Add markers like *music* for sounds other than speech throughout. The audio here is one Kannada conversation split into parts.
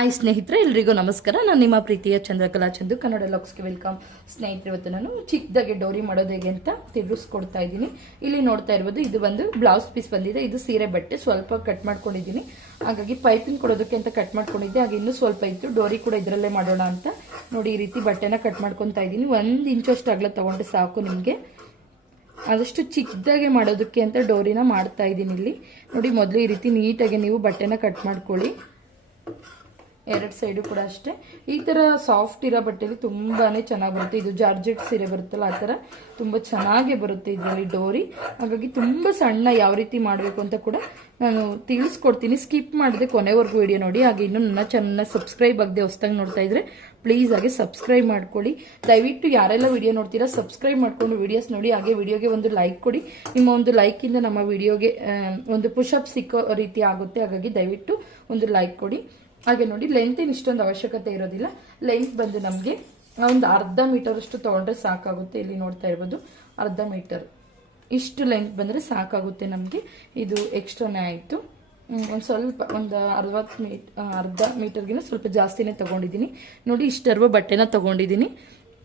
ಹಾಯ್ ಸ್ನೇಹಿತರೆ, ಎಲ್ರಿಗೂ ನಮಸ್ಕಾರ. ನಾನು ನಿಮ್ಮ ಪ್ರೀತಿಯ ಚಂದ್ರಕಲಾ ಚಂದು, ಕನ್ನಡ ಲಾಕ್ಸ್ಗೆ ವೆಲ್ಕಮ್. ಸ್ನೇಹಿತರೆ, ಇವತ್ತು ನಾನು ಚಿಕ್ಕದಾಗೆ ಡೋರಿ ಮಾಡೋದು ಹೇಗೆ ಅಂತ ತಿಳಿಸ್ಕೊಡ್ತಾ ಇದ್ದೀನಿ. ಇಲ್ಲಿ ನೋಡ್ತಾ ಇರ್ಬೋದು ಇದು ಒಂದು ಬ್ಲೌಸ್ ಪೀಸ್ ಬಂದಿದೆ. ಇದು ಸೀರೆ ಬಟ್ಟೆ, ಸ್ವಲ್ಪ ಕಟ್ ಮಾಡ್ಕೊಂಡಿದ್ದೀನಿ. ಹಾಗಾಗಿ ಪೈಪಿಂಗ್ ಕೊಡೋದಕ್ಕೆ ಅಂತ ಕಟ್ ಮಾಡ್ಕೊಂಡಿದ್ದೆ. ಹಾಗೆ ಇನ್ನೂ ಸ್ವಲ್ಪ ಇತ್ತು. ಡೋರಿ ಕೂಡ ಇದರಲ್ಲೇ ಮಾಡೋಣ ಅಂತ ನೋಡಿ ಈ ರೀತಿ ಬಟ್ಟೆನ ಕಟ್ ಮಾಡ್ಕೊತಾ ಇದ್ದೀನಿ. ಒಂದು ಇಂಚಷ್ಟು ಅಗಲ ತೊಗೊಂಡ್ರೆ ಸಾಕು ನಿಮಗೆ. ಆದಷ್ಟು ಚಿಕ್ಕದಾಗೆ ಮಾಡೋದಕ್ಕೆ ಅಂತ ಡೋರಿನ ಮಾಡ್ತಾ ಇದ್ದೀನಿ ಇಲ್ಲಿ. ನೋಡಿ, ಮೊದಲು ಈ ರೀತಿ ನೀಟಾಗಿ ನೀವು ಬಟ್ಟೆನ ಕಟ್ ಮಾಡ್ಕೊಳ್ಳಿ. ಎರಡು ಸೈಡು ಕೂಡ ಅಷ್ಟೇ. ಈ ಥರ ಸಾಫ್ಟ್ ಇರೋ ಬಟ್ಟೆಲಿ ತುಂಬಾ ಚೆನ್ನಾಗಿ ಬರುತ್ತೆ. ಇದು ಜಾರ್ಜೆಟ್ ಸೀರೆ ಬರುತ್ತಲ್ಲ, ಆ ಥರ ತುಂಬ ಚೆನ್ನಾಗೇ ಬರುತ್ತೆ ಇದರಲ್ಲಿ ಡೋರಿ. ಹಾಗಾಗಿ ತುಂಬ ಸಣ್ಣ ಯಾವ ರೀತಿ ಮಾಡಬೇಕು ಅಂತ ಕೂಡ ನಾನು ತಿಳಿಸ್ಕೊಡ್ತೀನಿ. ಸ್ಕಿಪ್ ಮಾಡಿದೆ ಕೊನೆವರೆಗೂ ವಿಡಿಯೋ ನೋಡಿ. ಹಾಗೆ ಇನ್ನೂ ನನ್ನ ಚೆನ್ನಾಗಿ ಸಬ್ಸ್ಕ್ರೈಬ್ ಆಗದೆ ಹೊಸ್ದಾಗಿ ನೋಡ್ತಾ ಇದ್ರೆ ಪ್ಲೀಸ್ ಹಾಗೆ ಸಬ್ಸ್ಕ್ರೈಬ್ ಮಾಡ್ಕೊಳ್ಳಿ. ದಯವಿಟ್ಟು ಯಾರೆಲ್ಲ ವಿಡಿಯೋ ನೋಡ್ತೀರಾ ಸಬ್ಸ್ಕ್ರೈಬ್ ಮಾಡ್ಕೊಂಡು ವಿಡಿಯೋಸ್ ನೋಡಿ. ಹಾಗೆ ವಿಡಿಯೋಗೆ ಒಂದು ಲೈಕ್ ಕೊಡಿ. ನಿಮ್ಮ ಒಂದು ಲೈಕಿಂದ ನಮ್ಮ ವಿಡಿಯೋಗೆ ಒಂದು ಪುಷಪ್ ಸಿಕ್ಕೋ ರೀತಿ ಆಗುತ್ತೆ. ಹಾಗಾಗಿ ದಯವಿಟ್ಟು ಒಂದು ಲೈಕ್ ಕೊಡಿ. ಹಾಗೆ ನೋಡಿ ಲೆಂತಿನ ಇಷ್ಟೊಂದು ಅವಶ್ಯಕತೆ ಇರೋದಿಲ್ಲ. ಲೆಂತ್ ಬಂದು ನಮಗೆ ಒಂದು ಅರ್ಧ ಮೀಟರ್ ಅಷ್ಟು ತೊಗೊಂಡ್ರೆ ಸಾಕಾಗುತ್ತೆ. ಇಲ್ಲಿ ನೋಡ್ತಾ ಇರ್ಬೋದು, ಅರ್ಧ ಮೀಟರ್ ಇಷ್ಟು ಲೆಂತ್ ಬಂದರೆ ಸಾಕಾಗುತ್ತೆ ನಮಗೆ. ಇದು ಎಕ್ಸ್ಟ್ರಾನೇ ಆಯಿತು. ಒಂದು ಸ್ವಲ್ಪ, ಒಂದು ಅರವತ್ತು ಮೀಟ್ ಅರ್ಧ ಮೀಟರ್ಗಿನ ಸ್ವಲ್ಪ ಜಾಸ್ತಿನೇ ತೊಗೊಂಡಿದ್ದೀನಿ. ನೋಡಿ, ಇಷ್ಟರ್ವ ಬಟ್ಟೆನ ತೊಗೊಂಡಿದ್ದೀನಿ.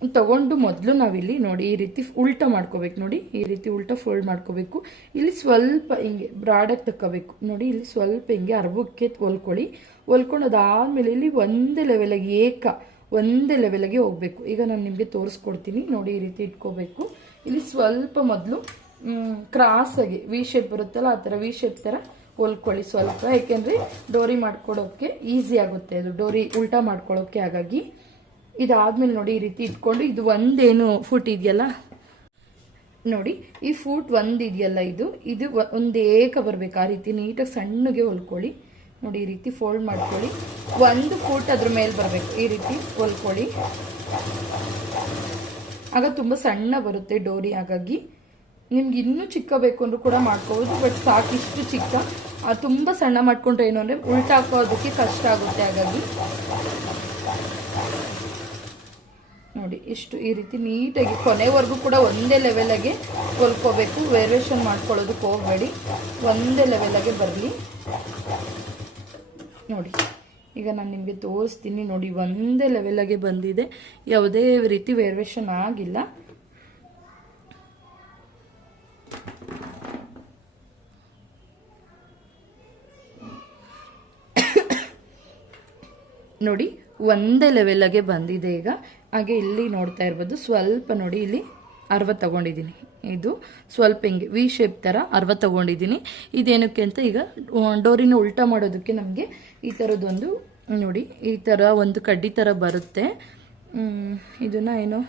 ತಗೊಂಡು ಮೊದಲು ನಾವಿಲ್ಲಿ ನೋಡಿ ಈ ರೀತಿ ಉಲ್ಟ ಮಾಡ್ಕೋಬೇಕು. ನೋಡಿ ಈ ರೀತಿ ಉಲ್ಟ ಫೋಲ್ಡ್ ಮಾಡ್ಕೋಬೇಕು. ಇಲ್ಲಿ ಸ್ವಲ್ಪ ಹಿಂಗೆ ಬ್ರಾಡಾಗಿ ತಕ್ಕೋಬೇಕು. ನೋಡಿ ಇಲ್ಲಿ ಸ್ವಲ್ಪ ಹಿಂಗೆ ಅರ್ಬಕ್ಕೆ ಹೊಲ್ಕೊಳ್ಳಿ. ಹೊಲ್ಕೊಂಡು ಅದಾದಮೇಲೆ ಇಲ್ಲಿ ಒಂದೇ ಲೆವೆಲಾಗಿ ಏಕ ಒಂದೇ ಲೆವೆಲಾಗಿ ಹೋಗಬೇಕು. ಈಗ ನಾನು ನಿಮಗೆ ತೋರಿಸ್ಕೊಡ್ತೀನಿ. ನೋಡಿ ಈ ರೀತಿ ಇಟ್ಕೋಬೇಕು. ಇಲ್ಲಿ ಸ್ವಲ್ಪ ಮೊದಲು ಕ್ರಾಸಾಗಿ ವಿ ಶೇಪ್ ಬರುತ್ತಲ್ಲ ಆ ಥರ ವಿ ಶೇಪ್ ಥರ ಹೊಲ್ಕೊಳ್ಳಿ ಸ್ವಲ್ಪ. ಯಾಕೆಂದರೆ ಡೋರಿ ಮಾಡ್ಕೊಳ್ಳೋಕ್ಕೆ ಈಸಿ ಆಗುತ್ತೆ ಅದು. ಡೋರಿ ಉಲ್ಟಾ ಮಾಡ್ಕೊಳ್ಳೋಕ್ಕೆ ಹಾಗಾಗಿ. ಇದಾದ್ಮೇಲೆ ನೋಡಿ ಈ ರೀತಿ ಇಟ್ಕೊಂಡು ಇದು ಒಂದೇನು ಫುಟ್ ಇದೆಯಲ್ಲ? ನೋಡಿ, ಈ ಫೂಟ್ ಒಂದು ಇದೆಯಲ್ಲ ಇದು ಇದು ಒಂದೇ ಏಕ ಆ ರೀತಿ ನೀಟಾಗಿ ಸಣ್ಣಗೆ ಹೊಲ್ಕೊಳ್ಳಿ. ನೋಡಿ, ಈ ರೀತಿ ಫೋಲ್ಡ್ ಮಾಡ್ಕೊಳ್ಳಿ. ಒಂದು ಫೂಟ್ ಅದ್ರ ಮೇಲೆ ಬರಬೇಕು. ಈ ರೀತಿ ಹೊಲ್ಕೊಳ್ಳಿ. ಆಗ ತುಂಬ ಸಣ್ಣ ಬರುತ್ತೆ ಡೋರಿ. ಹಾಗಾಗಿ ನಿಮ್ಗೆ ಇನ್ನೂ ಚಿಕ್ಕ ಬೇಕು ಅಂದ್ರೂ ಕೂಡ ಮಾಡ್ಕೋಬೋದು, ಬಟ್ ಸಾಕಿಷ್ಟು ಚಿಕ್ಕ. ತುಂಬ ಸಣ್ಣ ಮಾಡ್ಕೊಂಡ್ರೆ ಏನು ಅಂದರೆ ಉಲ್ಟಾ ಹಾಕೋದಕ್ಕೆ ಕಷ್ಟ ಆಗುತ್ತೆ. ಹಾಗಾಗಿ ನೋಡಿ ಇಷ್ಟು ಈ ರೀತಿ ನೀಟಾಗಿ ಕೊನೆವರೆಗೂ ಕೂಡ ಒಂದೇ ಲೆವೆಲಾಗೆ ಹೊಲ್ಕೋಬೇಕು ವೇರಿಯೇಷನ್ ಮಾಡ್ಕೊಳ್ಳೋದಕ್ಕೆ ಹೋಗಬೇಡಿ. ಒಂದೇ ಲೆವೆಲಾಗೆ ಬರಲಿ. ನೋಡಿ, ಈಗ ನಾನು ನಿಮಗೆ ತೋರಿಸ್ತೀನಿ ನೋಡಿ, ಒಂದೇ ಲೆವೆಲಾಗೆ ಬಂದಿದೆ. ಯಾವುದೇ ರೀತಿ ವೇರಿಯೇಷನ್ ಆಗಿಲ್ಲ. *coughs* ನೋಡಿ, ಒಂದೇ ಲೆವೆಲಾಗೆ ಬಂದಿದೆ ಈಗ. ಹಾಗೆ ಇಲ್ಲಿ ನೋಡ್ತಾ ಇರ್ಬೋದು. ಸ್ವಲ್ಪ ನೋಡಿ ಇಲ್ಲಿ ಅರವತ್ತು ತಗೊಂಡಿದ್ದೀನಿ. ಇದು ಸ್ವಲ್ಪ ಹಿಂಗೆ ವಿ ಶೇಪ್ ಥರ ಅರವತ್ತು ತಗೊಂಡಿದ್ದೀನಿ. ಇದೇನಕ್ಕೆ ಅಂತ ಈಗ ಡೋರಿನ ಉಲ್ಟಾ ಮಾಡೋದಕ್ಕೆ ನಮಗೆ ಈ ಥರದ್ದೊಂದು ನೋಡಿ, ಈ ಥರ ಒಂದು ಕಡ್ಡಿ ಥರ ಬರುತ್ತೆ. ಇದನ್ನು ಏನು,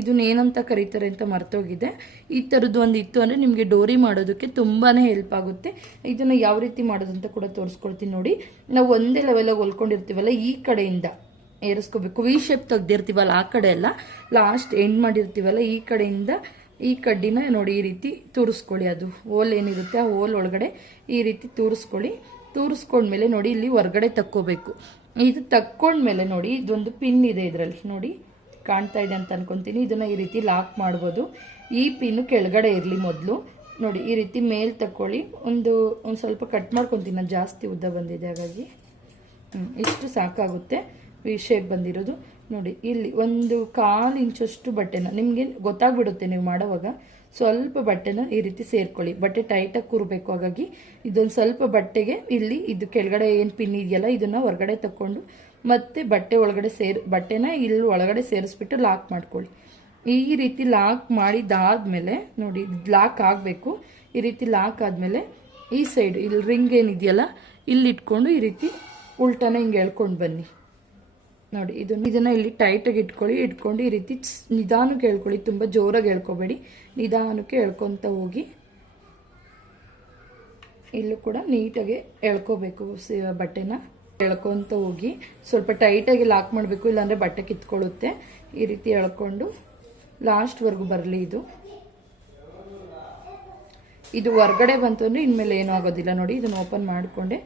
ಇದನ್ನ ಏನಂತ ಕರೀತಾರೆ ಅಂತ ಮರ್ತೋಗಿದೆ. ಈ ಥರದ್ದು ಒಂದು ಇತ್ತು ಅಂದರೆ ನಿಮಗೆ ಡೋರಿ ಮಾಡೋದಕ್ಕೆ ತುಂಬಾ ಹೆಲ್ಪ್ ಆಗುತ್ತೆ. ಇದನ್ನು ಯಾವ ರೀತಿ ಮಾಡೋದು ಅಂತ ಕೂಡ ತೋರಿಸ್ಕೊಳ್ತೀನಿ ನೋಡಿ. ನಾವು ಒಂದೇ ಲೆವೆಲಾಗಿ ಹೊಲ್ಕೊಂಡಿರ್ತೀವಲ್ಲ ಈ ಕಡೆಯಿಂದ. ಏರಿಸ್ಕೋಬೇಕು. ವಿ ಶೇಪ್ ತೆಗ್ದಿರ್ತೀವಲ್ಲ, ಆ ಕಡೆ ಎಲ್ಲ ಲಾಸ್ಟ್ ಎಂಡ್ ಮಾಡಿರ್ತೀವಲ್ಲ, ಈ ಕಡೆಯಿಂದ ಈ ಕಡ್ಡಿನ ನೋಡಿ ಈ ರೀತಿ ತೂರಿಸ್ಕೊಳ್ಳಿ ಅದು. ಹೋಲ್ ಏನಿರುತ್ತೆ, ಆ ಹೋಲ್ ಒಳಗಡೆ ಈ ರೀತಿ ತೂರಿಸ್ಕೊಳ್ಳಿ. ತೂರಿಸ್ಕೊಂಡ್ಮೇಲೆ ನೋಡಿ ಇಲ್ಲಿ ಹೊರಗಡೆ ತಕ್ಕೋಬೇಕು. ಇದು ತಕ್ಕೊಂಡ್ಮೇಲೆ ನೋಡಿ ಇದೊಂದು ಪಿನ್ ಇದೆ ಇದರಲ್ಲಿ. ನೋಡಿ ಕಾಣ್ತಾ ಇದೆ ಅಂತ ಅನ್ಕೊಂತೀನಿ. ಇದನ್ನ ಈ ರೀತಿ ಲಾಕ್ ಮಾಡ್ಬೋದು. ಈ ಪಿನ್ನು ಕೆಳಗಡೆ ಇರಲಿ ಮೊದಲು. ನೋಡಿ ಈ ರೀತಿ ಮೇಲ್ ತಕ್ಕೊಳ್ಳಿ. ಒಂದು ಒಂದು ಸ್ವಲ್ಪ ಕಟ್ ಮಾಡ್ಕೊತೀನಿ. ನಾನು ಜಾಸ್ತಿ ಉದ್ದ ಬಂದಿದೆ ಹಾಗಾಗಿ. ಇಷ್ಟು ಸಾಕಾಗುತ್ತೆ. ವಿ ಶೇಪ್ ಬಂದಿರೋದು. ನೋಡಿ, ಇಲ್ಲಿ ಒಂದು ಕಾಲು ಇಂಚಷ್ಟು ಬಟ್ಟೆನ ನಿಮಗೆ ಗೊತ್ತಾಗ್ಬಿಡುತ್ತೆ ನೀವು ಮಾಡೋವಾಗ. ಸ್ವಲ್ಪ ಬಟ್ಟೆನ ಈ ರೀತಿ ಸೇರ್ಕೊಳ್ಳಿ. ಬಟ್ಟೆ ಟೈಟಾಗಿ ಕೂರಬೇಕು. ಹಾಗಾಗಿ ಇದೊಂದು ಸ್ವಲ್ಪ ಬಟ್ಟೆಗೆ ಇಲ್ಲಿ ಇದು ಕೆಳಗಡೆ ಏನು ಪಿನ್ ಇದೆಯಲ್ಲ, ಇದನ್ನ ಹೊರಗಡೆ ತಕ್ಕೊಂಡು ಮತ್ತೆ ಬಟ್ಟೆ ಒಳಗಡೆ ಸೇರ್, ಬಟ್ಟೆನ ಇಲ್ಲಿ ಒಳಗಡೆ ಸೇರಿಸ್ಬಿಟ್ಟು ಲಾಕ್ ಮಾಡ್ಕೊಳ್ಳಿ. ಈ ರೀತಿ ಲಾಕ್ ಮಾಡಿದಾದ್ಮೇಲೆ, ನೋಡಿ ಲಾಕ್ ಆಗಬೇಕು. ಈ ರೀತಿ ಲಾಕ್ ಆದಮೇಲೆ ಈ ಸೈಡ್ ಇಲ್ಲಿ ರಿಂಗ್ ಏನಿದೆಯಲ್ಲ ಇಲ್ಲಿ ಇಟ್ಕೊಂಡು ಈ ರೀತಿ ಉಲ್ಟಾನ ಹಿಂಗೆ ಎಳ್ಕೊಂಡು ಬನ್ನಿ. ನೋಡಿ, ಇದನ್ನು ಇದನ್ನು ಇಲ್ಲಿ ಟೈಟಾಗಿ ಇಟ್ಕೊಳ್ಳಿ. ಇಟ್ಕೊಂಡು ಈ ರೀತಿ ನಿಧಾನಕ್ಕೆ ಹೇಳ್ಕೊಳ್ಳಿ. ತುಂಬ ಜೋರಾಗಿ ಹೇಳ್ಕೊಬೇಡಿ. ನಿಧಾನಕ್ಕೆ ಹೇಳ್ಕೊತ ಹೋಗಿ. ಇಲ್ಲೂ ಕೂಡ ನೀಟಾಗಿ ಎಳ್ಕೋಬೇಕು ಬಟ್ಟೆನ. ಎಳ್ಕೊತ ಹೋಗಿ. ಸ್ವಲ್ಪ ಟೈಟಾಗಿ ಲಾಕ್ ಮಾಡಬೇಕು, ಇಲ್ಲಾಂದರೆ ಬಟ್ಟೆ ಕಿತ್ಕೊಳ್ಳುತ್ತೆ. ಈ ರೀತಿ ಎಳ್ಕೊಂಡು ಲಾಸ್ಟ್ವರೆಗೂ ಬರಲಿ ಇದು. ಇದು ಹೊರ್ಗಡೆ ಬಂತು ಅಂದರೆ ಇನ್ಮೇಲೆ ಏನೂ ಆಗೋದಿಲ್ಲ ನೋಡಿ, ಇದನ್ನು ಓಪನ್ ಮಾಡಿಕೊಂಡೆ.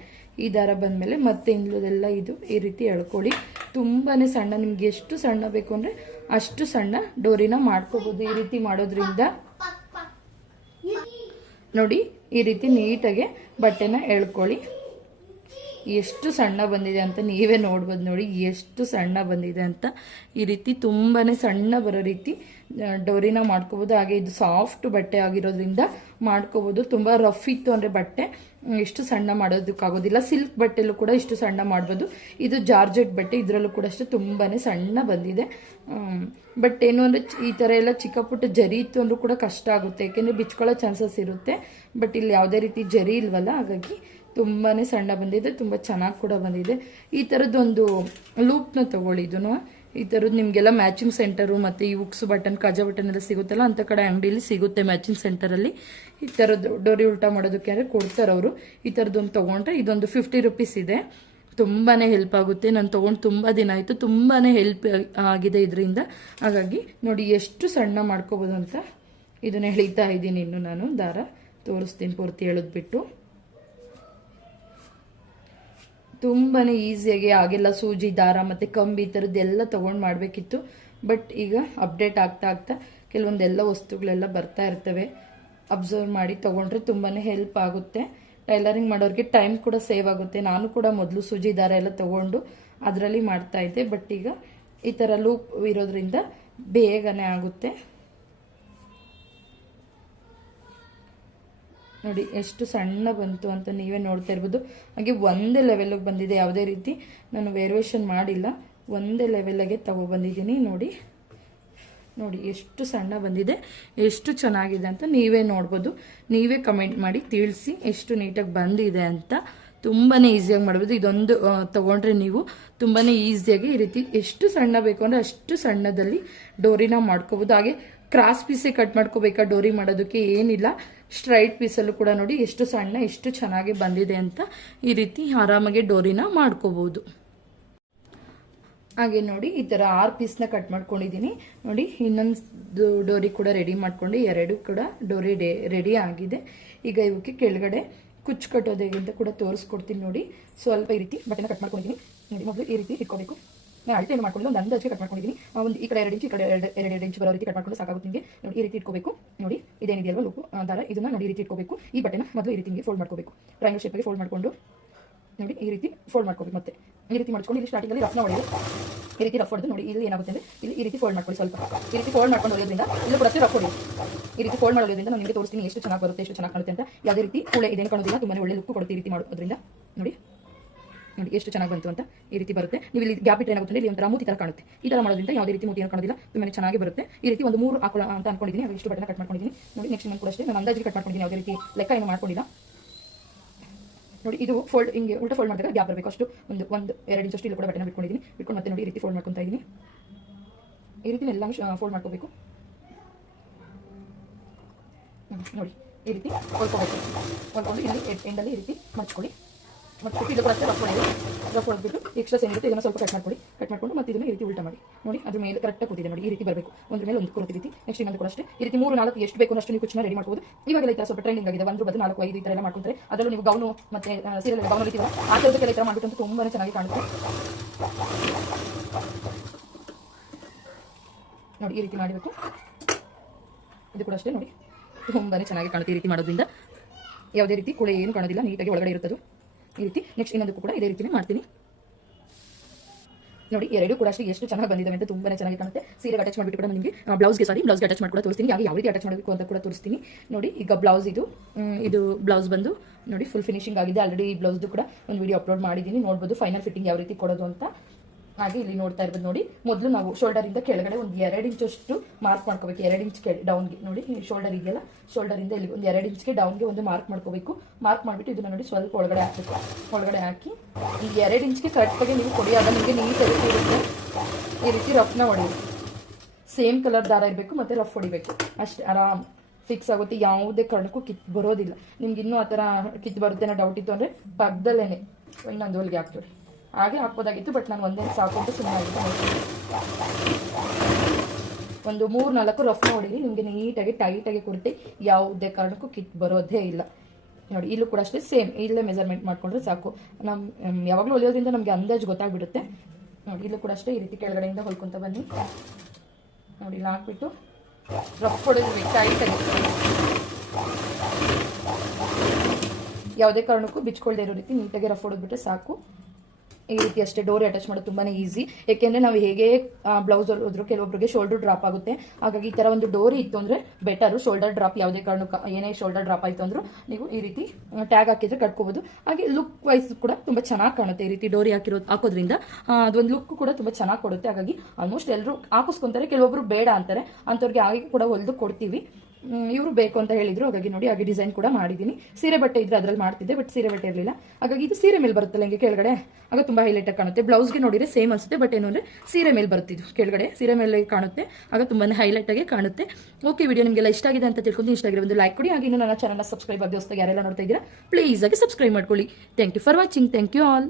ಈ ದಾರ ಬಂದಮೇಲೆ ಮತ್ತೆ ಇಂದ್ಲದೆಲ್ಲ ಇದು ಈ ರೀತಿ ಎಳ್ಕೊಳ್ಳಿ. ತುಂಬಾ ಸಣ್ಣ, ನಿಮ್ಗೆ ಎಷ್ಟು ಸಣ್ಣ ಬೇಕು ಅಂದರೆ ಅಷ್ಟು ಸಣ್ಣ ಡೋರಿನ ಮಾಡ್ಕೋಬೋದು ಈ ರೀತಿ ಮಾಡೋದ್ರಿಂದ. ನೋಡಿ, ಈ ರೀತಿ ನೀಟಾಗಿ ಬಟ್ಟೆನ ಎಳ್ಕೊಳ್ಳಿ. ಎಷ್ಟು ಸಣ್ಣ ಬಂದಿದೆ ಅಂತ ನೀವೇ ನೋಡ್ಬೋದು ನೋಡಿ, ಎಷ್ಟು ಸಣ್ಣ ಬಂದಿದೆ ಅಂತ. ಈ ರೀತಿ ತುಂಬಾ ಸಣ್ಣ ಬರೋ ರೀತಿ ಡೋರಿನ ಮಾಡ್ಕೋಬೋದು. ಹಾಗೆ ಇದು ಸಾಫ್ಟ್ ಬಟ್ಟೆ ಆಗಿರೋದ್ರಿಂದ ಮಾಡ್ಕೋಬೋದು. ತುಂಬ ರಫ್ ಇತ್ತು ಅಂದರೆ ಬಟ್ಟೆ ಇಷ್ಟು ಸಣ್ಣ ಮಾಡೋದಕ್ಕಾಗೋದಿಲ್ಲ. ಸಿಲ್ಕ್ ಬಟ್ಟೆಲ್ಲೂ ಕೂಡ ಇಷ್ಟು ಸಣ್ಣ ಮಾಡ್ಬೋದು. ಇದು ಜಾರ್ಜೆಟ್ ಬಟ್ಟೆ, ಇದರಲ್ಲೂ ಕೂಡ ಅಷ್ಟೇ ತುಂಬಾ ಸಣ್ಣ ಬಂದಿದೆ. ಬಟ್ ಏನು ಅಂದರೆ ಈ ಥರ ಎಲ್ಲ ಚಿಕ್ಕ ಪುಟ್ಟ ಜರಿ ಇತ್ತು ಅಂದರೂ ಕೂಡ ಕಷ್ಟ ಆಗುತ್ತೆ. ಯಾಕೆಂದರೆ ಬಿಚ್ಕೊಳ್ಳೋ ಚಾನ್ಸಸ್ ಇರುತ್ತೆ. ಬಟ್ ಇಲ್ಲಿ ಯಾವುದೇ ರೀತಿ ಜರಿ ಇಲ್ವಲ್ಲ, ಹಾಗಾಗಿ ತುಂಬಾ ಸಣ್ಣ ಬಂದಿದೆ, ತುಂಬ ಚೆನ್ನಾಗಿ ಕೂಡ ಬಂದಿದೆ. ಈ ಥರದ್ದೊಂದು ಲೂಪ್ನ ತಗೊಳ್ಳಿ ಇದನ್ನು. ಈ ಥರದ್ದು ನಿಮಗೆಲ್ಲ ಮ್ಯಾಚಿಂಗ್ ಸೆಂಟರು ಮತ್ತು ಈ ಉಕ್ಸ್ ಬಟನ್ ಕಾಜಾ ಬಟನ್ ಎಲ್ಲ ಸಿಗುತ್ತಲ್ಲ ಅಂಥ ಕಡೆ ಅಂಗಡಿಯಲ್ಲಿ ಸಿಗುತ್ತೆ ಮ್ಯಾಚಿಂಗ್ ಸೆಂಟರಲ್ಲಿ ಈ ಥರದ್ದು ಡೋರಿ ಉಲ್ಟಾ ಮಾಡೋದಕ್ಕೆ ಅಂದರೆ ಕೊಡ್ತಾರೆ ಅವರು. ಈ ಥರದ್ದೊಂದು ತೊಗೊಂಡ್ರೆ ಇದೊಂದು ಫಿಫ್ಟಿ ರುಪೀಸ್ ಇದೆ. ತುಂಬಾ ಹೆಲ್ಪ್ ಆಗುತ್ತೆ. ನಾನು ತೊಗೊಂಡು ತುಂಬ ದಿನ ಆಯಿತು. ತುಂಬಾ ಹೆಲ್ಪ್ ಆಗಿದೆ ಇದರಿಂದ. ಹಾಗಾಗಿ ನೋಡಿ ಎಷ್ಟು ಸಣ್ಣ ಮಾಡ್ಕೋಬೋದು ಅಂತ ಇದನ್ನು ಹೇಳ್ತಾ ಇದ್ದೀನಿ ಇನ್ನು ನಾನು. ದಾರ, ತೋರಿಸ್ತೀನಿ ಪೂರ್ತಿ ಎಳೆದ್ಬಿಟ್ಟು ತುಂಬಾ ಈಸಿಯಾಗಿ ಆಗೆಲ್ಲ ಸೂಜಿ, ದಾರ ಮತ್ತು ಕಂಬಿ ಈ ಥರದ್ದೆಲ್ಲ ತೊಗೊಂಡು ಮಾಡಬೇಕಿತ್ತು. ಬಟ್ ಈಗ ಅಪ್ಡೇಟ್ ಆಗ್ತಾ ಆಗ್ತಾ ಕೆಲವೊಂದೆಲ್ಲ ವಸ್ತುಗಳೆಲ್ಲ ಬರ್ತಾ ಇರ್ತವೆ. ಅಬ್ಸರ್ವ್ ಮಾಡಿ ತೊಗೊಂಡ್ರೆ ತುಂಬಾ ಹೆಲ್ಪ್ ಆಗುತ್ತೆ. ಟೈಲರಿಂಗ್ ಮಾಡೋರಿಗೆ ಟೈಮ್ ಕೂಡ ಸೇವ್ ಆಗುತ್ತೆ. ನಾನು ಕೂಡ ಮೊದಲು ಸೂಜಿ, ದಾರ ಎಲ್ಲ ತೊಗೊಂಡು ಅದರಲ್ಲಿ ಮಾಡ್ತಾ ಇದ್ದೆ. ಬಟ್ ಈಗ ಈ ಥರ ಲೂಪ್ ಇರೋದ್ರಿಂದ ಬೇಗನೆ ಆಗುತ್ತೆ. ನೋಡಿ, ಎಷ್ಟು ಸಣ್ಣ ಬಂತು ಅಂತ ನೀವೇ ನೋಡ್ತಾ ಇರ್ಬೋದು. ಹಾಗೆ ಒಂದೇ ಲೆವೆಲ್ಗೆ ಬಂದಿದೆ ಯಾವುದೇ ರೀತಿ. ನಾನು ವೇರಿಯೇಷನ್ ಮಾಡಿಲ್ಲ. ಒಂದೇ ಲೆವೆಲ್ಗೆ ತಗೊಬಂದಿದ್ದೀನಿ ನೋಡಿ. ನೋಡಿ, ಎಷ್ಟು ಸಣ್ಣ ಬಂದಿದೆ, ಎಷ್ಟು ಚೆನ್ನಾಗಿದೆ ಅಂತ ನೀವೇ ನೋಡ್ಬೋದು. ನೀವೇ ಕಮೆಂಟ್ ಮಾಡಿ, ತಿಳಿಸಿ ಎಷ್ಟು ನೀಟಾಗಿ ಬಂದಿದೆ ಅಂತ. ತುಂಬಾ ಈಸಿಯಾಗಿ ಮಾಡ್ಬೋದು. ಇದೊಂದು ತಗೊಂಡ್ರೆ ನೀವು ತುಂಬಾ ಈಸಿಯಾಗಿ ಈ ರೀತಿ ಎಷ್ಟು ಸಣ್ಣ ಬೇಕು ಅಂದರೆ ಅಷ್ಟು ಸಣ್ಣದಲ್ಲಿ ಡೋರಿನ ಮಾಡ್ಕೋಬೋದು. ಹಾಗೆ ಕ್ರಾಸ್ ಪೀಸೇ ಕಟ್ ಮಾಡ್ಕೋಬೇಕಾ? ಡೋರಿ ಮಾಡೋದಕ್ಕೆ ಏನಿಲ್ಲ. ಸ್ಟ್ರೈಟ್ ಪೀಸಲ್ಲೂ ಕೂಡ ನೋಡಿ ಎಷ್ಟು ಸಣ್ಣ, ಎಷ್ಟು ಚೆನ್ನಾಗಿ ಬಂದಿದೆ ಅಂತ ಈ ರೀತಿ ಆರಾಮಾಗಿ ಡೋರಿನ ಮಾಡ್ಕೋಬೋದು. ಹಾಗೆ ನೋಡಿ ಈ ಥರ ಆರು ಪೀಸ್ನ ಕಟ್ ಮಾಡ್ಕೊಂಡಿದ್ದೀನಿ. ನೋಡಿ ಇನ್ನೊಂದು ಡೋರಿ ಕೂಡ ರೆಡಿ ಮಾಡ್ಕೊಂಡು ಎರಡು ಕೂಡ ಡೋರಿ ರೆಡಿ ಆಗಿದೆ. ಈಗ ಇವಕ್ಕೆ ಕೆಳಗಡೆ ಕುಚ್ಚು ಕಟ್ಟೋದು ಅಂತ ಕೂಡ ತೋರಿಸ್ಕೊಡ್ತೀನಿ ನೋಡಿ. ಸ್ವಲ್ಪ ಈ ರೀತಿ ಬಟ್ಟೆನ ಕಟ್ ಮಾಡ್ಕೊಂಡಿದ್ದೀನಿ. ನೋಡಿ, ಮೊದಲು ಈ ರೀತಿ ಇಟ್ಕೋಬೇಕು. ನಾನು ಅಳತೆಯನ್ನು ಮಾಡ್ಕೊಂಡು ಒಂದು ಅಂದಾಜು ಕಟ್ ಮಾಡ್ಕೊಂಡಿದ್ದೀನಿ ಒಂದು ಈ ಕಡೆ ಎರಡು ಇಂಚು ಈ ಕಡೆ ಎರಡು ಎರಡು ಎರಡು ಇಂಚು ಬರೋ ರೀತಿ ಕಟ್ ಮಾಡ್ಕೊಂಡು ಸಾಕಾಗುತ್ತೆ ನಿಮಗೆ ನೋಡಿ ಈ ರೀತಿ ಇಟ್ಕೋಬೇಕು ನೋಡಿ ಇದೇನಿದೆಯಲ್ವ ಆ ದಾರ ಇದನ್ನ ನೋಡಿ ಈ ರೀತಿ ಇಟ್ಕೋಬೇಕು ಈ ಬಟ್ಟೆನ ಮೊದಲು ಈ ರೀತಿ ಫೋಲ್ಡ್ ಮಾಡ್ಕೋಬೇಕು ಟ್ರಯಾಂಗಲ್ ಶೇಪಿಗೆ ಫೋಲ್ಡ್ ಮಾಡ್ಕೊಂಡು ನೋಡಿ ಈ ರೀತಿ ಫೋಲ್ಡ್ ಮಾಡ್ಕೋಬೇಕು ಮತ್ತೆ ಈ ರೀತಿ ಮಾಡ್ಕೊಂಡು ಇಲ್ಲಿ ಸ್ಟಾರ್ಟಿಂಗಲ್ಲಿ ರಫ್ನ ಹೊಡೆಯೋದು ಈ ರೀತಿ ರಫ್ ಹೊಡೆದು ನೋಡಿ ಇಲ್ಲಿ ಏನಾಗುತ್ತೆ ಅಂದರೆ ಇಲ್ಲಿ ಈ ರೀತಿ ಫೋಲ್ಡ್ ಮಾಡ್ಕೊಳ್ಳಿ ಸ್ವಲ್ಪ ಈ ರೀತಿ ಫೋಲ್ಡ್ ಮಾಡ್ಕೊಂಡು ಹೊಡೆಯೋದ್ರಿಂದ ಇಲ್ಲಿ ಕೂಡ ರಫ್ ಈ ರೀತಿ ಫೋಲ್ಡ್ ಮಾಡೋದ್ರಿಂದ ನಾನು ನಿಮಗೆ ತೋರಿಸ್ತೀನಿ ಎಷ್ಟು ಚೆನ್ನಾಗಿ ಬರುತ್ತೆ ಎಷ್ಟು ಚೆನ್ನಾಗಿ ಕಾಣುತ್ತೆ ಅಂತ ಯಾವುದೇ ರೀತಿ ಕೂಳೆ ಇದೇನು ಕಾಣೋದಿಲ್ಲ ತುಂಬಾ ಒಳ್ಳೆ ಲುಕ್ ಕೊಡುತ್ತೆ ಈ ರೀತಿ ಮಾಡೋದ್ರಿಂದ ನೋಡಿ ನೋಡಿ ಎಷ್ಟು ಚೆನ್ನಾಗಿ ಬಂತು ಅಂತ ಈ ರೀತಿ ಬರುತ್ತೆ. ನೀವು ಇಲ್ಲಿ ಗ್ಯಾಪ್ ಇಟ್ಟರೆ ಏನಾಗುತ್ತೆ ಇಲ್ಲಿ ಒಂಥರ ಮೂತಿ ತರ ಕಾಣುತ್ತೆ. ಈ ಥರ ಮಾಡೋದ್ರಿಂದ ಯಾವುದೇ ರೀತಿ ಮೂತಿ ಕಾಣೋದಿಲ್ಲ. ತುಂಬಾ ಚೆನ್ನಾಗಿ ಬರುತ್ತೆ. ಈ ರೀತಿ ಒಂದು ಮೂರು ಹಾಕೋ ಅಂತ ಅನ್ಕೊಂಡಿದ್ದೀನಿ. ಅದು ಇಷ್ಟು ಬಟನ್ ಕಟ್ ಮಾಡ್ಕೊಂಡಿದ್ದೀನಿ. ನೋಡಿ ನೆಕ್ಸ್ಟ್ ನಾನು ಕೂಡ ಅಷ್ಟೇ. ನಾನು ಅಂದಾಜಿಗೆ ಕಟ್ ಮಾಡ್ಕೊಂಡಿದ್ದೀನಿ. ಯಾವುದೇ ರೀತಿ ಲೆಕ್ಕ ಏನು ಮಾಡ್ಕೊಂಡಿಲ್ಲ. ನೋಡಿ, ಇದು ಫೋಲ್ಡ್ ಹಿಂಗೆ ಉಲ್ಟಾ ಫೋಲ್ಡ್ ಮಾಡಿದಾಗ ಗ್ಯಾಪ್ ಬರಬೇಕು. ಅಷ್ಟು ಒಂದು ಒಂದು, ಎರಡು ಇಂಚಷ್ಟು ಇಲ್ಲಿ ಕೂಡ ಬಟನ್ ಬಿಟ್ಕೊಂಡಿದ್ದೀನಿ. ಬಿಟ್ಕೊಂಡು ಮತ್ತೆ ನೋಡಿ ಈ ರೀತಿ ಫೋಲ್ಡ್ ಮಾಡ್ಕೊತಾ ಇದ್ದೀನಿ. ಈ ರೀತಿ ಎಲ್ಲ ಫೋಲ್ಡ್ ಮಾಡ್ಕೋಬೇಕು. ನೋಡಿ, ಈ ರೀತಿ ಹೊಲ್ಕೋಬೇಕು. ಹೊಲ್ಕೊಂಡು ಇಲ್ಲಿ ಎಂಡಲ್ಲಿ ಈ ರೀತಿ ಮಡ್ಚ್ಕೊಳ್ಳಿ ಮಡ್ಚ್ಬಿಟ್ಟು ಇದು ಕೂಡ ಅಷ್ಟೇ ರಫ್ ಹೊಡೆದ್ಬಿಟ್ಟು ಎಕ್ಸ್ಟ್ರಾ ಏನಿರುತ್ತೆ ಇದನ್ನು ಸ್ವಲ್ಪ ಕಟ್ ಮಾಡ್ಕೊಳ್ಳಿ. ಕಟ್ ಮಾಡ್ಕೊಂಡು ಮತ್ತೆ ಇದನ್ನು ಈ ರೀತಿ ಉಲ್ಟ ಮಾಡಿ. ನೋಡಿ, ಅದ್ರ ಮೇಲೆ ಕರೆಕ್ಟಾಗಿ ಕೂತಿದೆ ನೋಡಿ. ಈ ರೀತಿ ಬರಬೇಕು. ಒಂದ್ರ ಮೇಲೆ ಒಂದು ಕೂರುತ್ತೆ ರೀತಿ ನೆಕ್ಸ್ಟ್ ಇನ್ನೊಂದು ಕೂಡ ಅಷ್ಟೇ. ಈ ರೀತಿ ಮೂರು, ನಾಲ್ಕು ಎಷ್ಟು ಬೇಕು ಅಷ್ಟು ನೀವು ಕುಚ್ಚನ್ನ ರೆಡಿ ಮಾಡ್ಬೋದು. ಇವಾಗೆಲ್ಲ ಈ ಥರ ಸ್ವಲ್ಪ ಟ್ರೆಂಡಿಂಗ್ ಆಗಿದೆ. ಒಂದು ಬದಲು ನಾಲ್ಕು, ಐದು ಈ ಥರ ಎಲ್ಲ ಮಾಡ್ಕೊಂತಾರೆ ಅದರಲ್ಲೂ ನೀವು ಗೌನು ಮತ್ತೆ ಸೀರಿಯಲ್ ಗೌನ್ ರೀತಿ ಆ ಥರದಕ್ಕೆಲ್ಲ ಈ ಥರ ಮಾಡ್ಬಿಟ್ಟು ತುಂಬಾ ಚೆನ್ನಾಗಿ ಕಾಣುತ್ತೆ. ನೋಡಿ, ಈ ರೀತಿ ಮಾಡಬೇಕು ಇದು ಕೂಡ ಅಷ್ಟೇ ನೋಡಿ. ತುಂಬಾ ಚೆನ್ನಾಗಿ ಕಾಣುತ್ತೆ ಈ ರೀತಿ ಮಾಡೋದ್ರಿಂದ. ಯಾವುದೇ ರೀತಿ ಕುಳೆ ಏನು ಕಾಣೋದಿಲ್ಲ. ನೀಟಾಗಿ ಒಳಗಡೆ ಇರುತ್ತದು. ಈ ರೀತಿ ನೆಕ್ಸ್ಟ್ ಇನ್ನೊಂದು ಕೂಡ ಇದೇ ರೀತಿನೇ ಮಾಡ್ತೀನಿ. ನೋಡಿ ಎರಡು ಕೂಡ ಅಷ್ಟೇ ಎಷ್ಟು ಚೆನ್ನಾಗಿ ಬಂದಿದೆ ಅಂತ ತುಂಬಾ ಚೆನ್ನಾಗಿ ಕಾಣುತ್ತೆ. ಸೀರೆಗೆ ಅಟ್ಯಾಚ್ ಮಾಡಿಬಿಟ್ಟು ಕೂಡ ನಿಮಗೆ ಬ್ಲೌಸ್ಗೆ ಸಾರಿ ಬ್ಲೌಸ್ಗೆ ಅಟ್ಯಾಚ್ ಮಾಡಿ ಕೂಡ ತೋರಿಸ್ತೀನಿ. ಹಾಗೆ ಯಾವ ರೀತಿ ಅಟ್ಯಾಚ್ ಮಾಡಬೇಕು ಅಂತ ಕೂಡ ತೋರಿಸ್ತೀನಿ. ನೋಡಿ, ಈಗ ಬ್ಲೌಸ್ ಇದು ಇದು ಬ್ಲೌಸ್ ಬಂದು, ನೋಡಿ ಫುಲ್ ಫಿನಿಶಿಂಗ್ ಆಗಿದೆ. ಆಲ್ರೆಡಿ ಈ ಬ್ಲೌಸ್ದು ಕೂಡ ಒಂದು ವಿಡಿಯೋ ಅಪ್ಲೋಡ್ ಮಾಡಿದ್ದೀನಿ. ನೋಡ್ಬೋದು ಫೈನಲ್ ಫಿಟ್ಟಿಂಗ್ ಯಾವ ರೀತಿ ಕೊಡೋದು ಅಂತ. ಹಾಗೆ ಇಲ್ಲಿ ನೋಡ್ತಾ ಇರ್ಬೋದು ನೋಡಿ. ಮೊದಲು ನಾವು ಶೋಲ್ಡರ್ ಇಂದ ಕೆಳಗಡೆ ಒಂದು ಎರಡು ಇಂಚಷ್ಟು ಮಾರ್ಕ್ ಮಾಡ್ಕೋಬೇಕು. ಎರಡು ಇಂಚ್ ಡೌನ್ಗೆ ನೋಡಿ ಶೋಲ್ಡರ್ ಇದೆಯಲ್ಲ? ಶೋಲ್ಡರ್ ಇಂದ ಇಲ್ಲಿ ಒಂದು ಎರಡು ಇಂಚ್ಗೆ ಡೌನ್ಗೆ ಒಂದು ಮಾರ್ಕ್ ಮಾಡ್ಕೋಬೇಕು. ಮಾರ್ಕ್ ಮಾಡಿಬಿಟ್ಟು ಇದನ್ನ ನೋಡಿ ಸ್ವಲ್ಪ ಒಳಗಡೆ ಹಾಕಬೇಕು. ಒಳಗಡೆ ಹಾಕಿ ಈ ಎರಡು ಇಂಚ್ಗೆ ಕರೆಕ್ಟಾಗಿ ನೀವು ಕೊಡಿ. ಕೊಡಿಯಾಗ ನಿಮಗೆ ನೀಟಾಗಿ ಇರುತ್ತೆ ಈ ರೀತಿ ರಫ್ನ ಹೊಡೆಯೋದು ಸೇಮ್ ಕಲರ್ ದಾರ ಇರಬೇಕು, ಮತ್ತೆ ರಫ್ ಹೊಡಿಬೇಕು. ಅಷ್ಟೇ, ಆರಾಮ್. ಫಿಕ್ಸ್ ಆಗುತ್ತೆ. ಯಾವುದೇ ಕಾರಣಕ್ಕೂ ಕಿತ್ ಬರೋದಿಲ್ಲ. ನಿಮ್ಗೆ ಇನ್ನೂ ಆ ಥರ ಕಿತ್ ಬರುತ್ತೆ ಅನ್ನೋ ಡೌಟ್ ಇತ್ತು ಅಂದರೆ ಪಕ್ಕದಲ್ಲೇ ಇನ್ನೊಂದು ಹೊಲಿಗೆ ಹಾಕ್ತೀವಿ ಹಾಗೆ ಹಾಕ್ಬೋದಾಗಿತ್ತು ಬಟ್ ನಾನು ಒಂದೇ ಸಾಕು ಅಂತ ಸುಮ್ಮನೆ ಆಗಿತ್ತು ಒಂದು ಮೂರು ನಾಲ್ಕು ರಫ್ ನೋಡಿರಿ, ನಿಮಗೆ ನೀಟಾಗಿ ಟೈಟಾಗಿ ಕೊಡುತ್ತೆ ಯಾವುದೇ ಕಾರಣಕ್ಕೂ ಕಿತ್ ಬರೋದೇ ಇಲ್ಲ. ನೋಡಿ, ಇಲ್ಲೂ ಕೂಡ ಅಷ್ಟೇ ಸೇಮ್ ಇಲ್ಲೇ ಮೆಜರ್ಮೆಂಟ್ ಮಾಡ್ಕೊಂಡ್ರೆ ಸಾಕು. ನಮ್ಮ ಯಾವಾಗಲೂ ಹೊಲಿಯೋದ್ರಿಂದ ನಮಗೆ ಅಂದಾಜು ಗೊತ್ತಾಗ್ಬಿಡುತ್ತೆ. ನೋಡಿ, ಇಲ್ಲೂ ಕೂಡ ಅಷ್ಟೇ ಈ ರೀತಿ ಕೆಳಗಡೆಯಿಂದ ಹೊಲ್ಕೊಂತ ಬನ್ನಿ. ನೋಡಿ, ಇಲ್ಲಿ ಹಾಕ್ಬಿಟ್ಟು ರಫ್ ಹೊಡೆದ್ಬೇಕು ಟೈಟಾಗಿ ಯಾವುದೇ ಕಾರಣಕ್ಕೂ ಬಿಚ್ಕೊಳ್ದೇ ಇರೋ ರೀತಿ ನೀಟಾಗಿ ರಫ್ ಹೊಡೆದ್ಬಿಟ್ರೆ ಸಾಕು. ಈ ರೀತಿ ಅಷ್ಟೇ ಡೋರಿ ಅಟ್ಯಾಚ್ ಮಾಡೋದು ತುಂಬಾನೇ ಈಸಿ ಯಾಕೆಂದ್ರೆ ನಾವು ಹೇಗೆ ಬ್ಲೌಸ್ ಹೋದ್ರು ಕೆಲವೊಬ್ಬರಿಗೆ ಶೋಲ್ಡರ್ ಡ್ರಾಪ್ ಆಗುತ್ತೆ. ಹಾಗಾಗಿ ಈ ತರ ಒಂದು ಡೋರಿ ಇತ್ತು ಅಂದ್ರೆ ಬೆಟರ್ ಶೋಲ್ಡರ್ ಡ್ರಾಪ್ ಯಾವುದೇ ಕಾರಣಕ್ಕೂ, ಏನೇ ಶೋಲ್ಡರ್ ಡ್ರಾಪ್ ಆಯ್ತು ಅಂದ್ರೂ ನೀವು ಈ ರೀತಿ ಟ್ಯಾಗ್ ಹಾಕಿದ್ರೆ ಕಟ್ಕೋಬಹುದು ಹಾಗೆ ಲುಕ್ ವೈಸ್ ಕೂಡ ತುಂಬಾ ಚೆನ್ನಾಗಿ ಕಾಣುತ್ತೆ ಈ ರೀತಿ ಡೋರಿ ಹಾಕಿರೋ, ಹಾಕೋದ್ರಿಂದ. ಅದೊಂದು ಲುಕ್ ಕೂಡ ತುಂಬಾ ಚೆನ್ನಾಗಿ ಕೊಡುತ್ತೆ. ಹಾಗಾಗಿ ಆಲ್ಮೋಸ್ಟ್ ಎಲ್ಲರೂ ಹಾಕಿಸ್ಕೊಂತಾರೆ, ಕೆಲವೊಬ್ರು ಬೇಡ ಅಂತಾರೆ. ಅಂಥವ್ರಿಗೆ ಹಾಗೆ ಕೂಡ ಹೊಲಿದು ಕೊಡ್ತೀವಿ. ಇವರು ಬೇಕು ಅಂತ ಹೇಳಿದ್ರು. ಹಾಗಾಗಿ ನೋಡಿ, ಹಾಗೆ ಡಿಸೈನ್ ಕೂಡ ಮಾಡಿದ್ದೀನಿ. ಸೀರೆ ಬಟ್ಟೆ ಇದ್ರೆ ಅದ್ರಲ್ಲಿ ಮಾಡ್ತಿದ್ದೆ ಬಟ್ ಸೀರೆ ಬಟ್ಟೆ ಇರಲಿಲ್ಲ. ಹಾಗಾಗಿ ಇದು ಸೀರೆ ಮೇಲೆ ಬರುತ್ತಲ್ಲ ಹಿಂಗೆ ಕೆಳಗಡೆ? ಆಗ ತುಂಬಾ ಹೈಲೈಟ್ ಆಗಿ ಕಾಣುತ್ತೆ. ಬ್ಲೌಸ್ಗೆ ನೋಡಿದ್ರೆ ಸೇಮ್ ಅನ್ಸುತ್ತೆ ಬಟ್ ಏನು ಅಂದ್ರೆ ಸೀರೆ ಮೇಲೆ ಬರ್ತಿದ್ದು ಕೆಳಗಡೆ. ಸೀರೆ ಮೇಲೆ ಕಾಣುತ್ತೆ. ಆಗ ತುಂಬಾ ಹೈಲೈಟ್ ಆಗಿ ಕಾಣುತ್ತೆ. ಓಕೆ ವಿಡಿಯೋ ನಿಮಗೆಲ್ಲ ಇಷ್ಟ ಆಗಿದೆ ಅಂತ ತಿಳ್ಕೊಂಡು ಇಷ್ಟ ಆಗಿರೋ ಒಂದು ಲೈಕ್ ಕೊಡಿ. ಹಾಗೆ ಇನ್ನು ನನ್ನ ಚಾನಲ್ನ ಸಬ್ಸ್ಕ್ರೈಬ್ ಆಗಿ ಯಾರೆಲ್ಲ ನೋಡ್ತಾ ಇದ್ದೀರಾ ಪ್ಲೀಸ್ ಆಗಿ ಸಬ್ಸ್ಕ್ರೈಬ್ ಮಾಡ್ಕೊಳ್ಳಿ. Thank you for watching thank you all